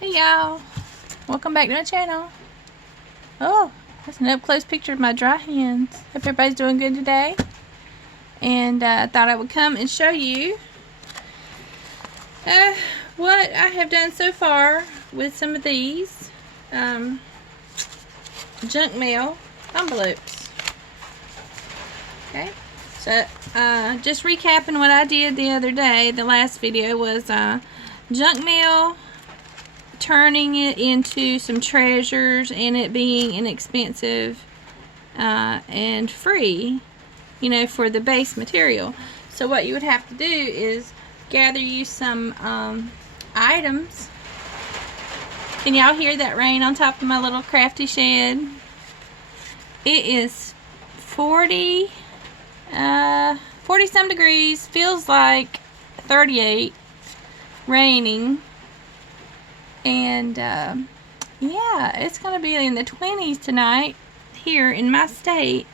Hey y'all, welcome back to my channel. Oh, that's an up close picture of my dry hands. Hope everybody's doing good today. And I thought I would come and show you what I have done so far with some of these junk mail envelopes. Okay, so just recapping what I did the other day. The last video was junk mail, turning it into some treasures, and it being inexpensive and free, you know, for the base material. So what you would have to do is gather you some items. Can y'all hear that rain on top of my little crafty shed? It is 40 some degrees, feels like 38, raining. And yeah, it's going to be in the 20s tonight here in my state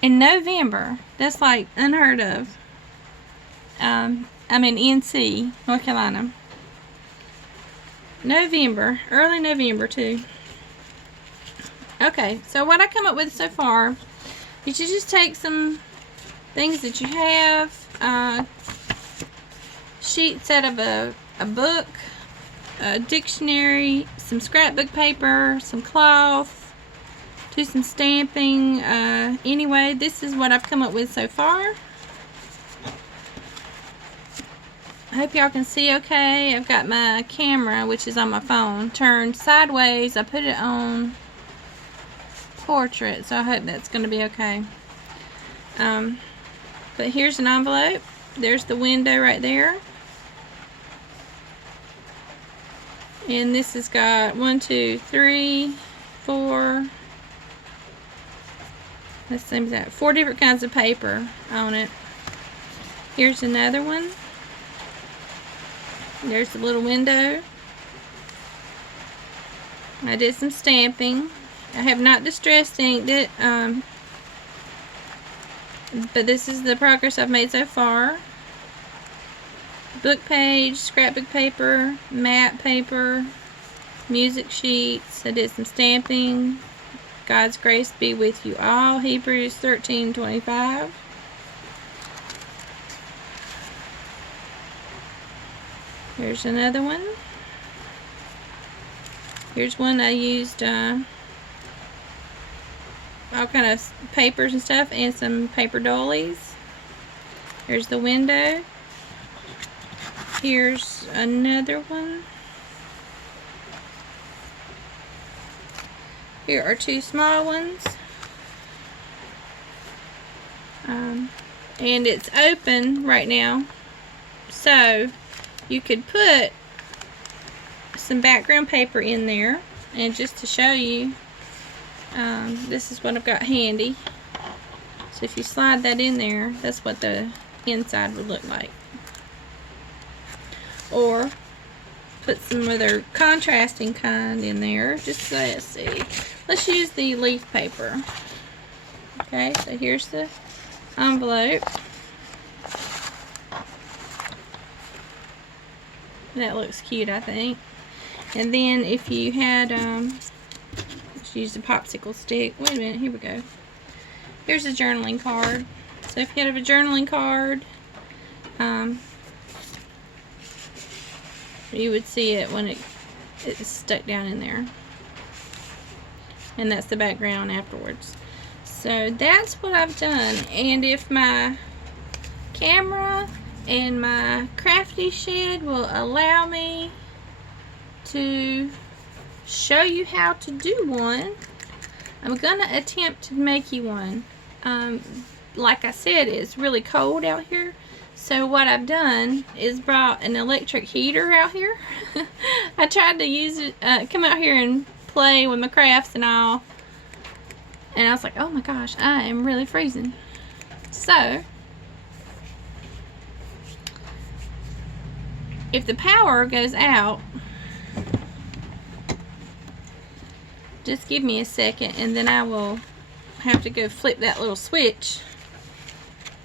in November. That's like unheard of. I'm in NC, North Carolina. November, early November too. Okay, so what I come up with so far is you just take some things that you have, sheets out of a book, a dictionary, some scrapbook paper, some cloth, do some stamping. Anyway, this is what I've come up with so far. I hope y'all can see okay. I've got my camera, which is on my phone, turned sideways. I put it on portrait, so I hope that's going to be okay. But here's an envelope. There's the window right there. And this has got 1, 2, 3, 4. Let's see that. 4 different kinds of paper on it. Here's another one. There's the little window. I did some stamping. I have not distress inked it, but this is the progress I've made so far. Book page, scrapbook paper, map paper, music sheets. I did some stamping. God's grace be with you all. Hebrews 13:25. Here's another one. Here's one I used all kind of papers and stuff and some paper dollies. Here's the window. Here's another one. Here are 2 small ones. And it's open right now. So you could put some background paper in there. And just to show you, this is what I've got handy. So if you slide that in there, that's what the inside would look like. Or put some other contrasting kind in there. Just let's see. Let's use the leaf paper. Okay, so here's the envelope. That looks cute, I think. And then if you had, let's use a popsicle stick. Wait a minute, here we go. Here's a journaling card. So if you have a journaling card, you would see it when it's stuck down in there. And that's the background afterwards. So that's what I've done. And if my camera and my crafty shed will allow me to show you how to do one, I'm gonna attempt to make you one. Like I said, it's really cold out here. So what I've done is brought an electric heater out here. I tried to use it, come out here and play with my crafts and all. And I was like, oh my gosh, I am really freezing. So, if the power goes out, just give me a second and then I will have to go flip that little switch.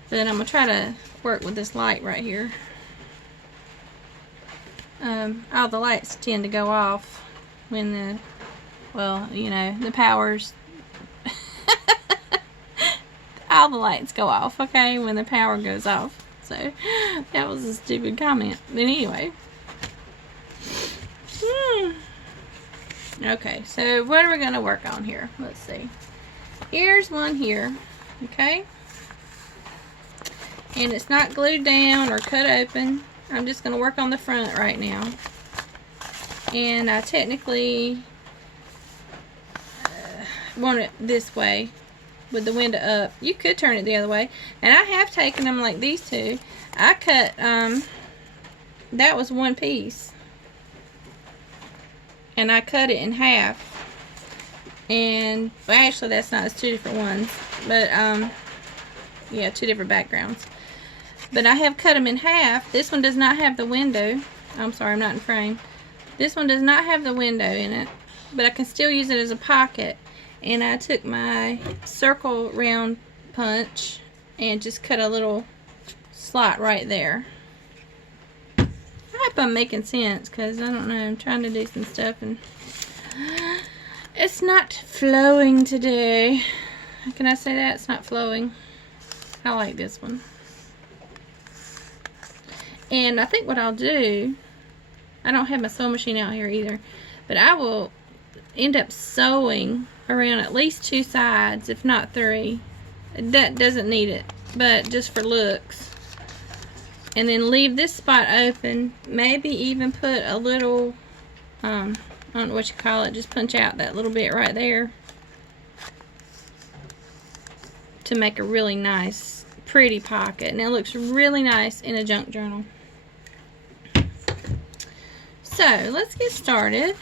But I'm going to try to work with this light right here. all the lights tend to go off when the, well, you know, the power's all the lights go off, okay, when the power goes off. So that was a stupid comment, but anyway. Okay, so what are we going to work on here? Let's see. Here's one here, okay, and it's not glued down or cut open. I'm just going to work on the front right now, and I technically want it this way with the window up. You could turn it the other way, and I have taken them like these two. I cut that was one piece, and I cut it in half, and well, actually that's not, it's two different ones, but yeah, two different backgrounds, but I have cut them in half. This one does not have the window. I'm sorry, I'm not in frame. This one does not have the window in it, but I can still use it as a pocket. And I took my circle round punch and just cut a little slot right there. I hope I'm making sense, because I don't know, I'm trying to do some stuff and it's not flowing today. Can I say that? It's not flowing. I like this one. And I think what I'll do, I don't have my sewing machine out here either, but I will end up sewing around at least 2 sides, if not 3. That doesn't need it, but just for looks. And then leave this spot open. Maybe even put a little, I don't know what you call it, just punch out that little bit right there to make a really nice, pretty pocket. And it looks really nice in a junk journal. So, let's get started.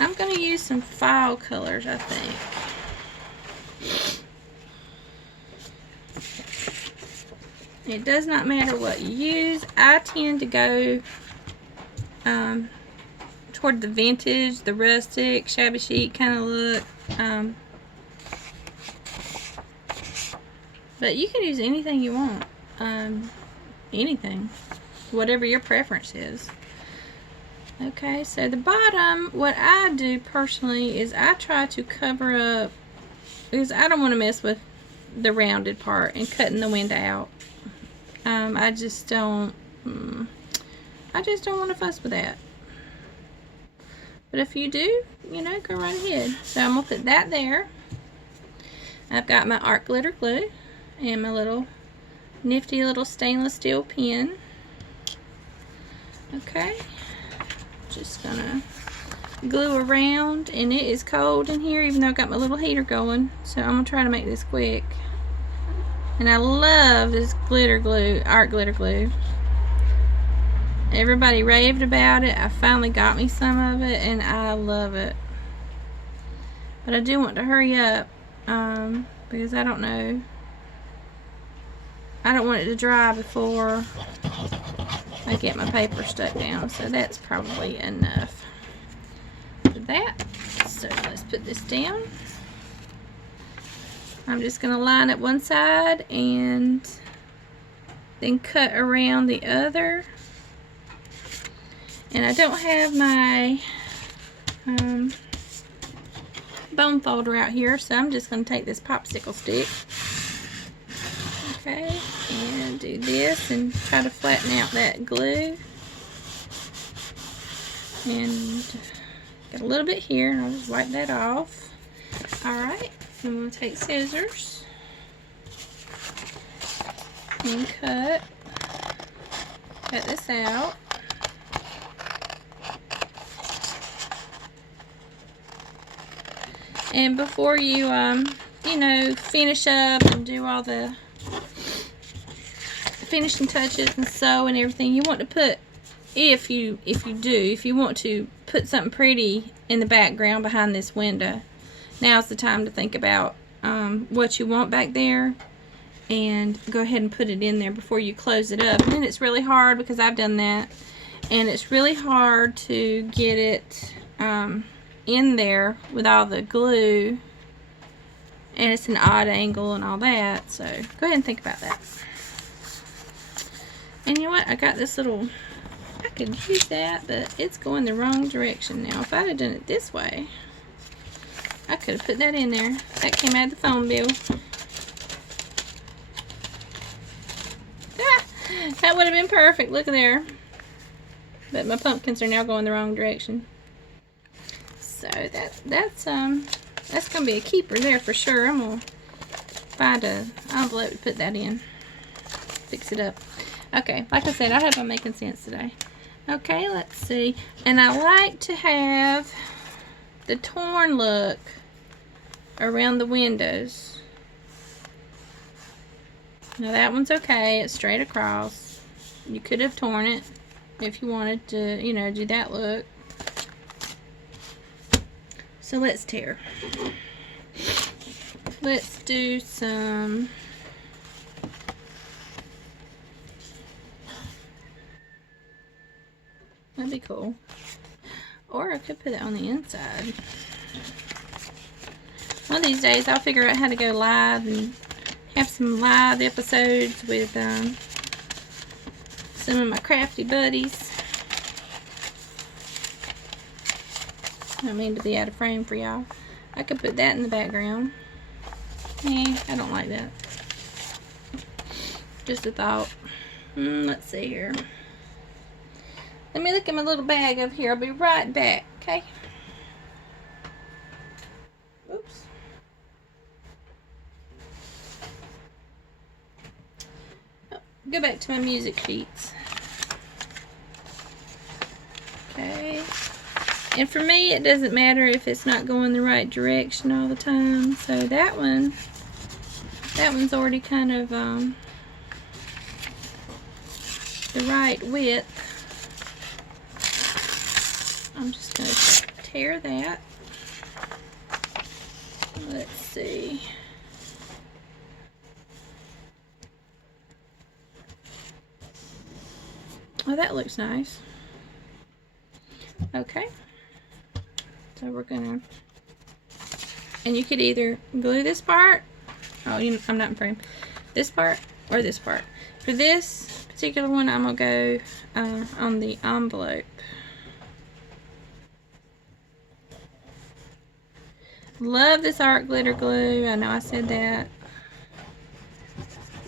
I'm going to use some file colors, I think. It does not matter what you use. I tend to go toward the vintage, the rustic, shabby chic kind of look. But you can use anything you want. Anything. Whatever your preference is. Okay, so the bottom, what I do personally is I try to cover up, because I don't want to mess with the rounded part and cutting the window out. I just don't want to fuss with that. But if you do, you know, go right ahead. So I'm going to put that there. I've got my art glitter glue and my little nifty little stainless steel pen. Okay. Just gonna glue around, and it is cold in here even though I got my little heater going, so I'm gonna try to make this quick. And I love this glitter glue, art glitter glue. Everybody raved about it. I finally got me some of it and I love it, but I do want to hurry up because I don't know, I don't want it to dry before I get my paper stuck down, so that's probably enough for that. So let's put this down. I'm just going to line up one side and then cut around the other. And I don't have my bone folder out here, so I'm just going to take this popsicle stick. Okay, and do this and try to flatten out that glue. And got a little bit here, and I'll just wipe that off. Alright, I'm going to take scissors and cut this out. And before you, you know, finish up and do all the finishing touches and sew and everything, you want to put, if you want to put something pretty in the background behind this window, now's the time to think about what you want back there and go ahead and put it in there before you close it up. And then it's really hard, because I've done that, and it's really hard to get it in there with all the glue, and it's an odd angle and all that, so go ahead and think about that. And you know what? I got this little, I could use that, but it's going the wrong direction now. If I'd have done it this way, I could have put that in there. That came out of the phone bill. Ah, that would have been perfect. Look there. But my pumpkins are now going the wrong direction. So that's gonna be a keeper there for sure. I'm gonna find an envelope to put that in. Fix it up. Okay, like I said, I hope I'm making sense today. Okay, let's see. And I like to have the torn look around the windows. Now that one's okay. It's straight across. You could have torn it if you wanted to, you know, do that look. So let's tear. Let's do some that'd be cool. Or I could put it on the inside. One of these days I'll figure out how to go live and have some live episodes with some of my crafty buddies. I don't mean to be out of frame for y'all. I could put that in the background. I don't like that. Just a thought. Let's see here. Let me look at my little bag over here. I'll be right back, okay? Oops. Oh, go back to my music sheets. Okay. And for me, it doesn't matter if it's not going the right direction all the time. So that one's already kind of the right width. I'm just going to tear that. Let's see. Oh, that looks nice. Okay. So we're gonna, and you could either glue this part, I'm not in frame, this part or this part. For this particular one, I'm gonna go on the envelope. Love this art glitter glue. I know I said that.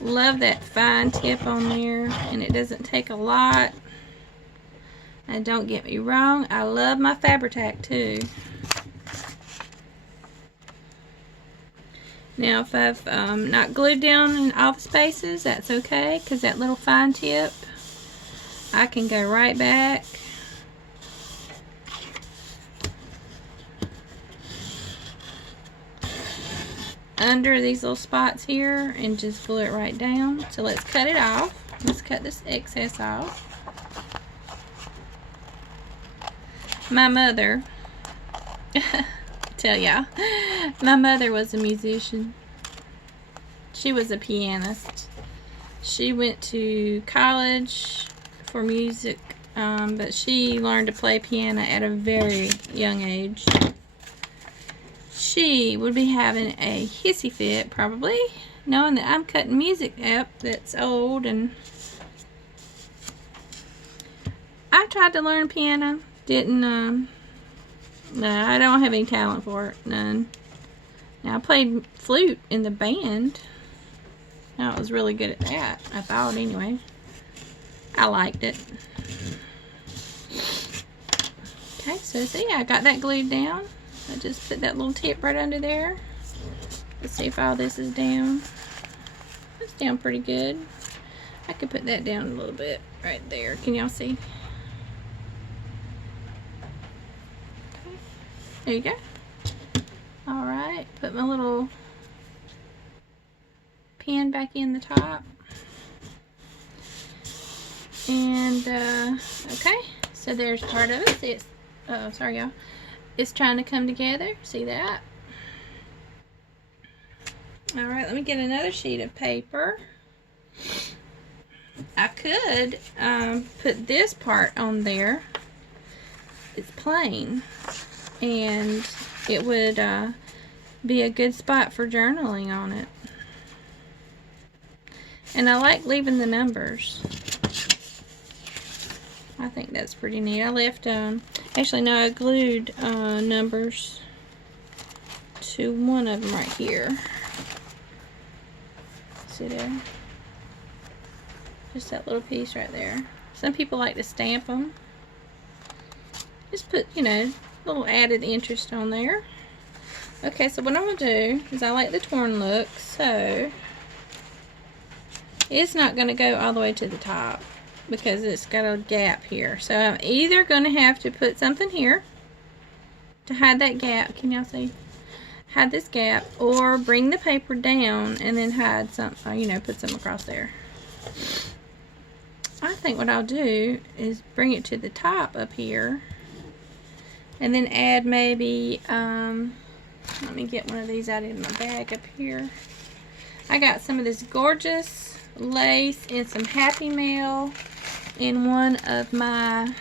Love that fine tip on there, and it doesn't take a lot. And don't get me wrong, I love my Fabri-Tac too. Now if I've not glued down in all the spaces, that's okay, because that little fine tip, I can go right back. Under these little spots here and just glue it right down. So let's cut it off. Let's cut this excess off. My mother, tell y'all, my mother was a musician. She was a pianist. She went to college for music, but she learned to play piano at a very young age. She would be having a hissy fit, probably, knowing that I'm cutting music up that's old, and I tried to learn piano. Didn't, no, I don't have any talent for it, none. Now, I played flute in the band. I was really good at that, I thought, anyway. I liked it. Okay, so see, I got that glued down. I just put that little tip right under there. Let's see if all this is down. It's down pretty good. I could put that down a little bit right there. Can y'all see? There you go. Alright, put my little pin back in the top. And, okay, so there's part of it. See, it's, oh, sorry y'all. It's trying to come together. See that? Alright, let me get another sheet of paper. I could put this part on there. It's plain. And it would be a good spot for journaling on it. And I like leaving the numbers. I think that's pretty neat. I left, actually no, I glued numbers to one of them right here. See there? Just that little piece right there. Some people like to stamp them. Just put, you know, a little added interest on there. Okay, so what I'm going to do is I like the torn look, so it's not going to go all the way to the top because it's got a gap here. So I'm either going to have to put something here to hide that gap. Can y'all see? Hide this gap, or bring the paper down and then hide some, you know, put some across there. I think what I'll do is bring it to the top up here and then add maybe, let me get one of these out of my bag up here. I got some of this gorgeous lace and some Happy Mail in one of my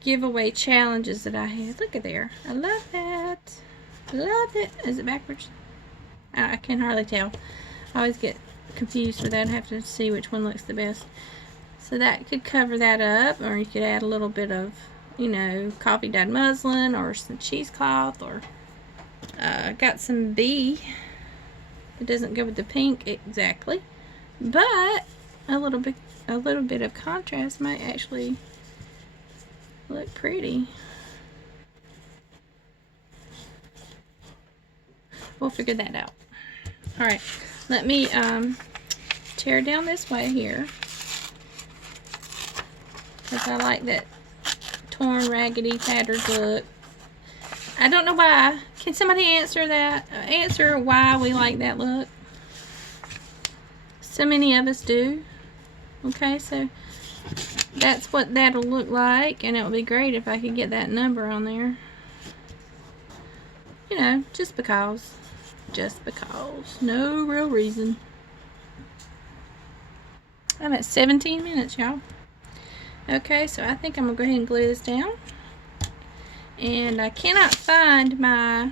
giveaway challenges that I had. Look at there. I love that. Love it. Is it backwards? I can hardly tell. I always get confused with that. I have to see which one looks the best. So that could cover that up, or you could add a little bit of, you know, coffee dyed muslin or some cheesecloth, or got some bee. It doesn't go with the pink exactly, but a little bit of contrast might actually look pretty. We'll figure that out. All right, let me tear down this way here because I like that torn, raggedy, tattered look. I don't know why. Can somebody answer that? Answer why we like that look? So many of us do. Okay, so that's what that'll look like, and it would be great if I could get that number on there. You know, just because. Just because. No real reason. I'm at 17 minutes, y'all. Okay, so I think I'm going to go ahead and glue this down. And I cannot find my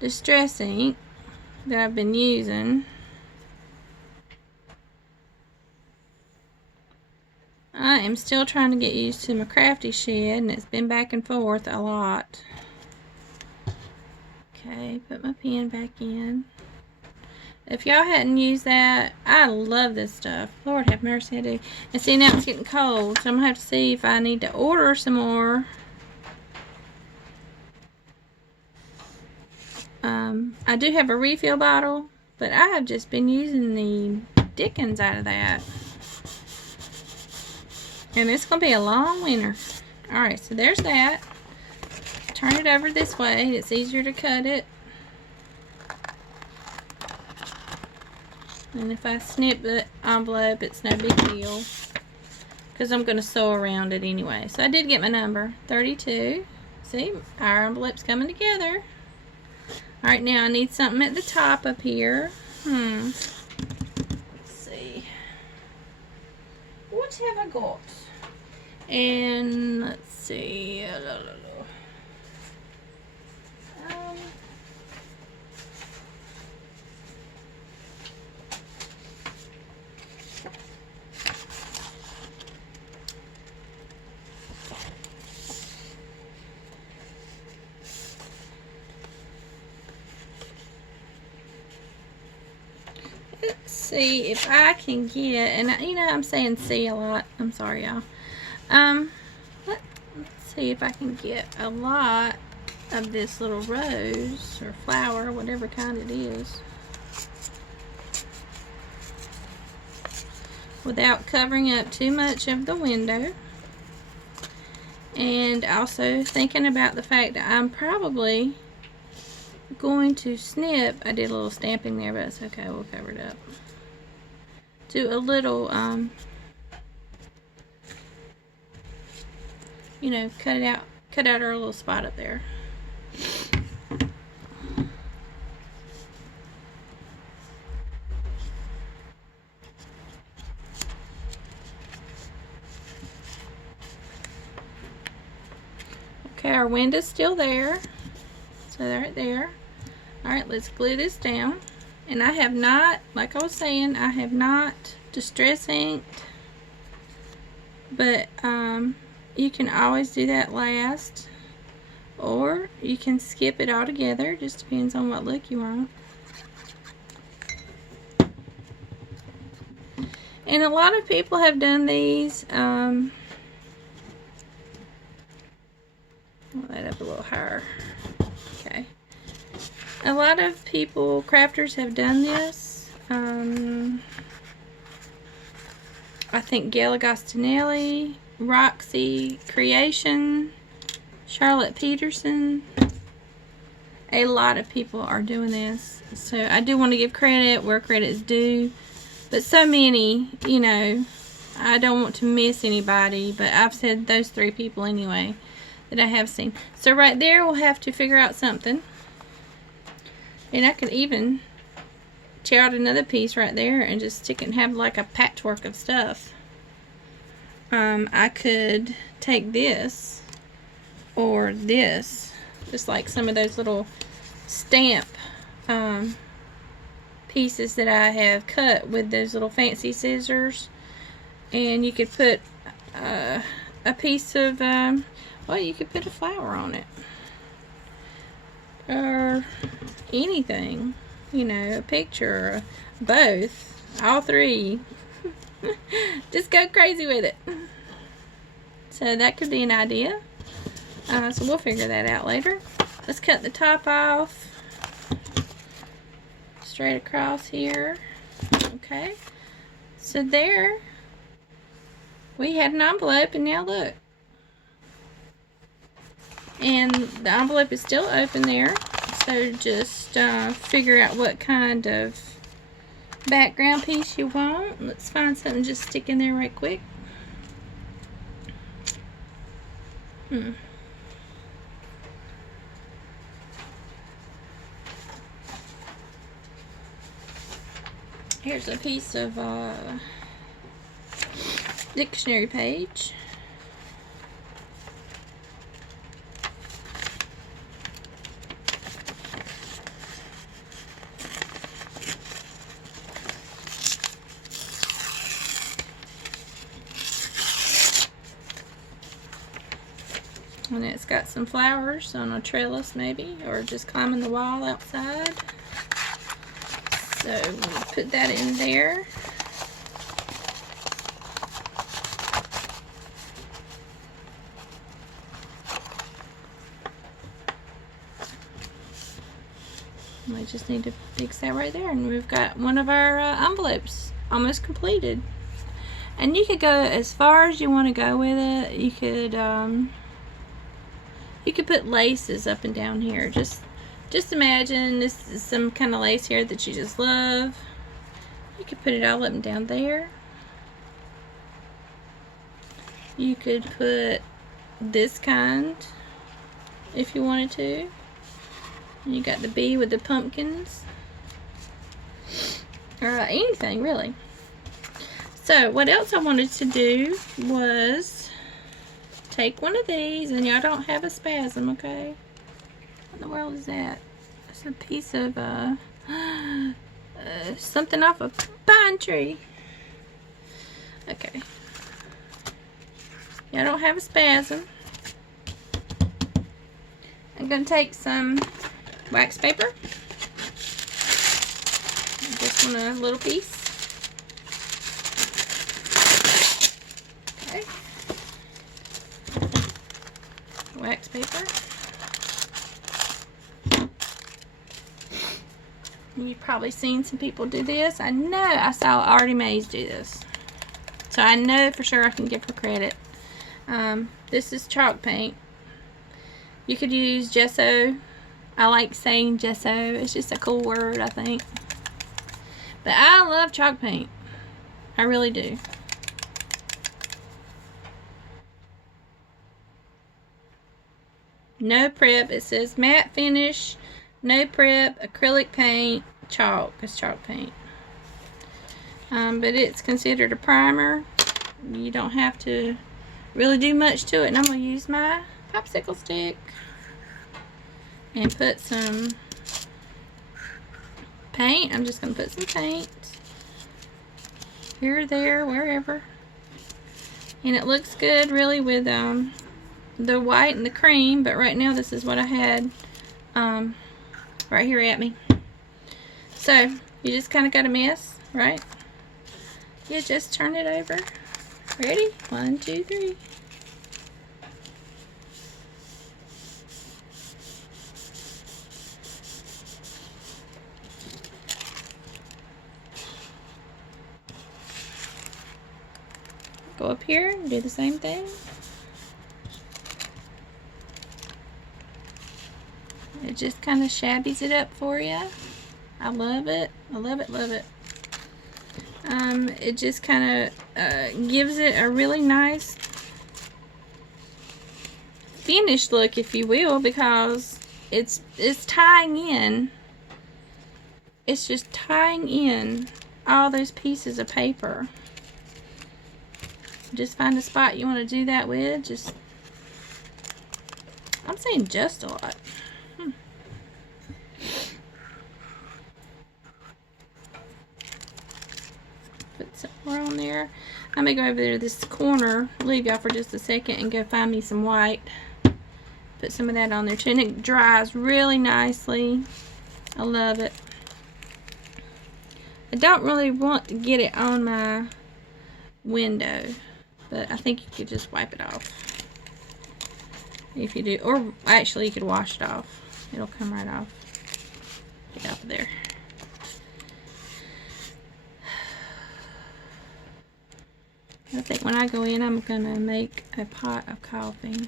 distress ink that I've been using. I am still trying to get used to my crafty shed, and it's been back and forth a lot. Okay, put my pen back in. If y'all hadn't used that, I love this stuff. Lord have mercy, I do. And see, now it's getting cold, so I'm going to have to see if I need to order some more. I do have a refill bottle, but I have just been using the dickens out of that. And it's going to be a long winter. Alright, so there's that. Turn it over this way. It's easier to cut it. And if I snip the envelope, it's no big deal, because I'm going to sew around it anyway. So I did get my number, 32. See, our envelope's coming together. Alright, now I need something at the top up here. Let's see. What have I got? And let's see. Let's see if I can get, and you know I'm saying see a lot. I'm sorry, y'all. Let's see if I can get a lot of this little rose or flower, whatever kind it is, without covering up too much of the window. And also thinking about the fact that I'm probably going to snip. I did a little stamping there, but it's okay, we'll cover it up. Do a little you know, cut out our little spot up there. Okay, our window's still there, so right there. Alright, let's glue this down, And I have not, like I was saying, I have not distress inked. But you can always do that last. Or you can skip it altogether. Just depends on what look you want. And a lot of people have done these. I'll that up a little higher. Okay. A lot of people, crafters, have done this. I think Gail Agostinelli, Roxy Creation, Charlotte Peterson. A lot of people are doing this. So I do want to give credit where credit is due. But so many, you know, I don't want to miss anybody. But I've said those 3 people anyway that I have seen. So right there we'll have to figure out something. And I could even tear out another piece right there and just stick it and have like a patchwork of stuff. I could take this or this, just like some of those little stamp pieces that I have cut with those little fancy scissors, and you could put a piece of well, you could put a flower on it or anything, you know, a picture, both, all 3. Just go crazy with it. So that could be an idea. So we'll figure that out later. Let's cut the top off straight across here. Okay, so there we had an envelope, and now look, and the envelope is still open there. So just figure out what kind of background piece you want. Let's find something just stick in there right quick. Here's a piece of dictionary page. And it's got some flowers on a trellis maybe, or just climbing the wall outside. So we'll put that in there. We just need to fix that right there, and we've got one of our envelopes almost completed. And you could go as far as you want to go with it. You could put laces up and down here. Just imagine this is some kind of lace here that you just love. You could put it all up and down there. You could put this kind if you wanted to. And you got the bee with the pumpkins. Or anything really. So what else I wanted to do was take one of these, and y'all don't have a spasm, okay? What in the world is that? It's a piece of something off a pine tree. Okay. Y'all don't have a spasm. I'm gonna take some wax paper. Just want a little piece. Okay. Wax paper. You've probably seen some people do this. I know I saw Artie Mays do this. So I know for sure I can give her credit. This is chalk paint. You could use gesso. I like saying gesso. It's just a cool word, I think. But I love chalk paint. I really do. No prep. It says matte finish, no prep, acrylic paint, chalk. It's chalk paint. But it's considered a primer. You don't have to really do much to it. And I'm going to use my popsicle stick and put some paint. I'm just going to put some paint here, there, wherever. And it looks good really with the white and the cream, but right now this is what I had right here at me. So you just kind of got a mess, right? You just turn it over. Ready? 1, 2, 3. Go up here and do the same thing. It just kind of shabbies it up for you. I love it. I love it, love it. It just kind of gives it a really nice finished look, if you will, because it's tying in. It's just tying in all those pieces of paper. Just find a spot you want to do that with. Just, I'm saying just a lot. Put some more on there. I'm gonna go over there to this corner, leave y'all for just a second, and go find me some white. Put some of that on there too, and it dries really nicely. I love it. I don't really want to get it on my window, but I think you could just wipe it off if you do, or actually you could wash it off. It'll come right off. Get out of there. I think when I go in, I'm gonna make a pot of coffee.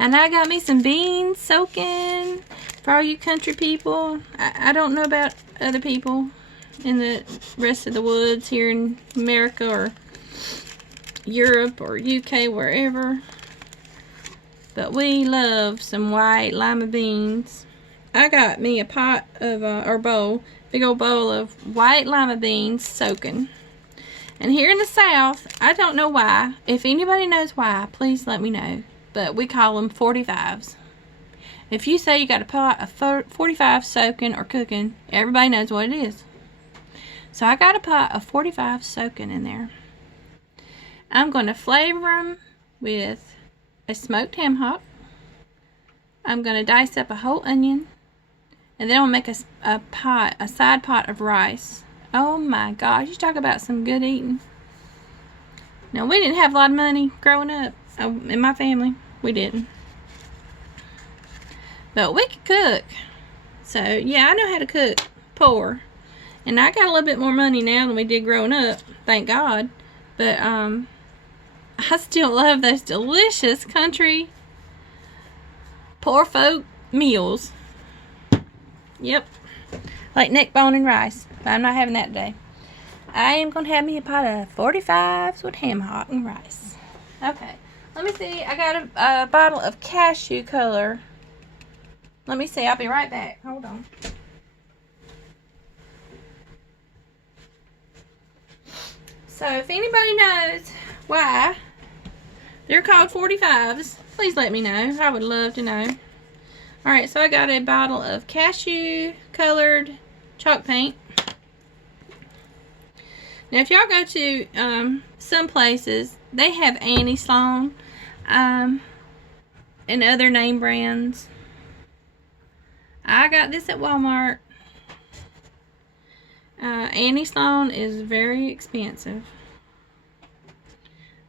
And I got me some beans soaking for all you country people. I don't know about other people in the rest of the woods here in America or Europe or UK, wherever. But we love some white lima beans. I got me a pot of, or bowl, big old bowl of white lima beans soaking. And here in the South, I don't know why. If anybody knows why, please let me know. But we call them 45s. If you say you got a pot of 45 soaking or cooking, everybody knows what it is. So I got a pot of 45 soaking in there. I'm going to flavor them with a smoked ham hock. I'm going to dice up a whole onion. And then I'll make a side pot of rice. Oh my gosh, you talk about some good eating. Now, we didn't have a lot of money growing up in my family. We didn't. But we could cook. So, yeah, I know how to cook. Poor. And I got a little bit more money now than we did growing up. Thank God. But, I still love those delicious country poor folk meals. Yep. Like neck bone and rice. But I'm not having that today. I am going to have me a pot of 45s with ham hock and rice. Okay. Let me see. I got a bottle of cashew color. Let me see. I'll be right back. Hold on. So if anybody knows why they're called 45s, please let me know. I would love to know. Alright, so I got a bottle of cashew colored chalk paint. Now, if y'all go to some places, they have Annie Sloan and other name brands. I got this at Walmart. Annie Sloan is very expensive.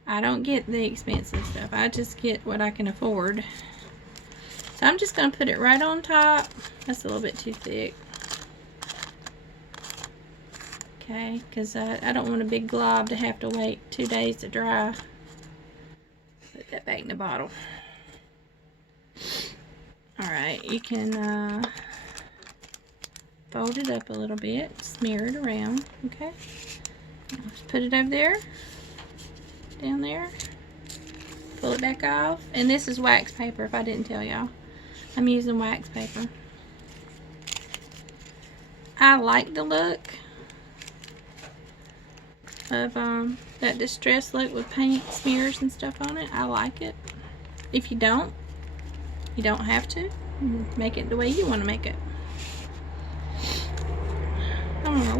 I don't get the expensive stuff. I just get what I can afford. So I'm just going to put it right on top. That's a little bit too thick. Okay, because I don't want a big glob to have to wait 2 days to dry. Put that back in the bottle. Alright, you can fold it up a little bit, smear it around, okay? Just put it over there, down there, pull it back off, and this is wax paper if I didn't tell y'all. I'm using wax paper. I like the look of that distressed look with paint smears and stuff on it. I like it. If you don't have to. Make it the way you want to make it.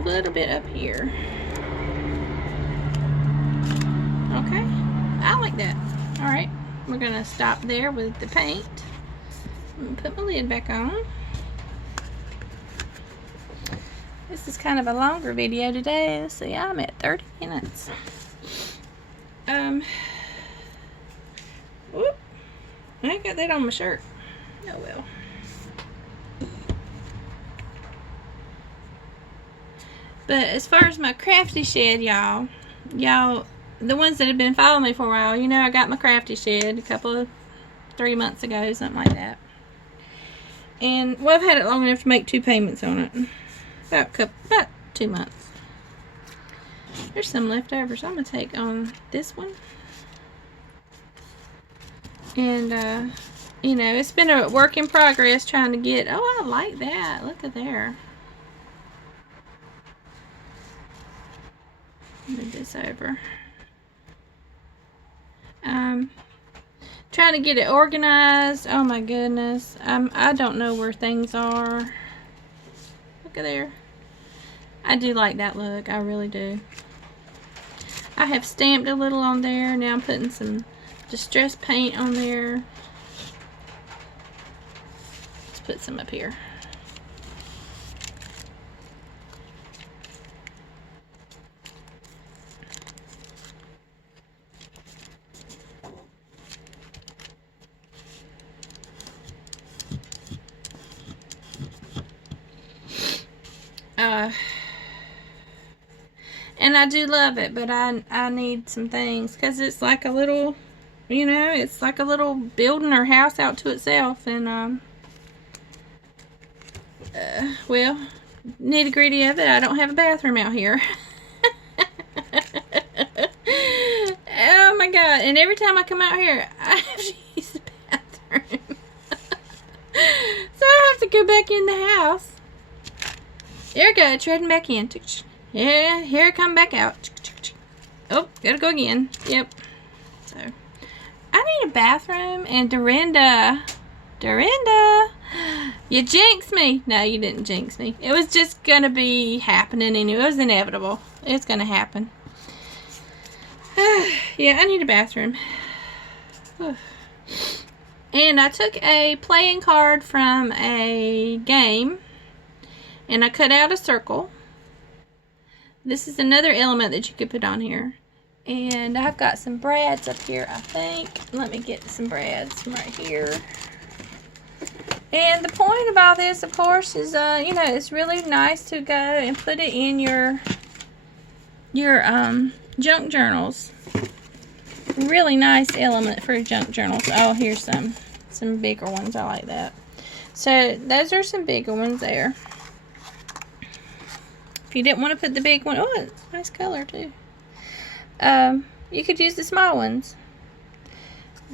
little bit up here. Okay, I like that. All right, we're gonna stop there with the paint. I'm gonna put my lid back on. This is kind of a longer video today. Let's see, I'm at 30 minutes. Whoop, I got that on my shirt. Oh well. But as far as my crafty shed, y'all, the ones that have been following me for a while, you know I got my crafty shed a couple of 3 months ago, something like that. And well, I've had it long enough to make 2 payments on it. About 2 months. There's some left over, so I'm gonna take on this one. And you know, it's been a work in progress trying to get. Oh, I like that. Look at there. Move this over. Trying to get it organized. Oh my goodness. I don't know where things are. Look at there. I do like that look. I really do. I have stamped a little on there. Now I'm putting some distress paint on there. Let's put some up here. And I do love it, but I need some things because it's like a little, you know, it's like a little building or house out to itself. And well, nitty gritty of it, I don't have a bathroom out here. Oh my god! And every time I come out here, I have to use the bathroom, so I have to go back in the house. There we go, treading back in. Yeah, here I come back out. Oh, gotta go again. Yep. So, I need a bathroom. And Dorinda, you jinxed me. No, you didn't jinx me. It was just gonna be happening anyway. It was inevitable. It's gonna happen. Yeah, I need a bathroom. And I took a playing card from a game, and I cut out a circle. This is another element that you could put on here. And I've got some brads up here, I think. Let me get some brads from right here. And the point of all this, of course, is, you know, it's really nice to go and put it in your junk journals. Really nice element for junk journals. Oh, here's some bigger ones. I like that. So, those are some bigger ones there. If you didn't want to put the big one, oh, it's a nice color too. You could use the small ones.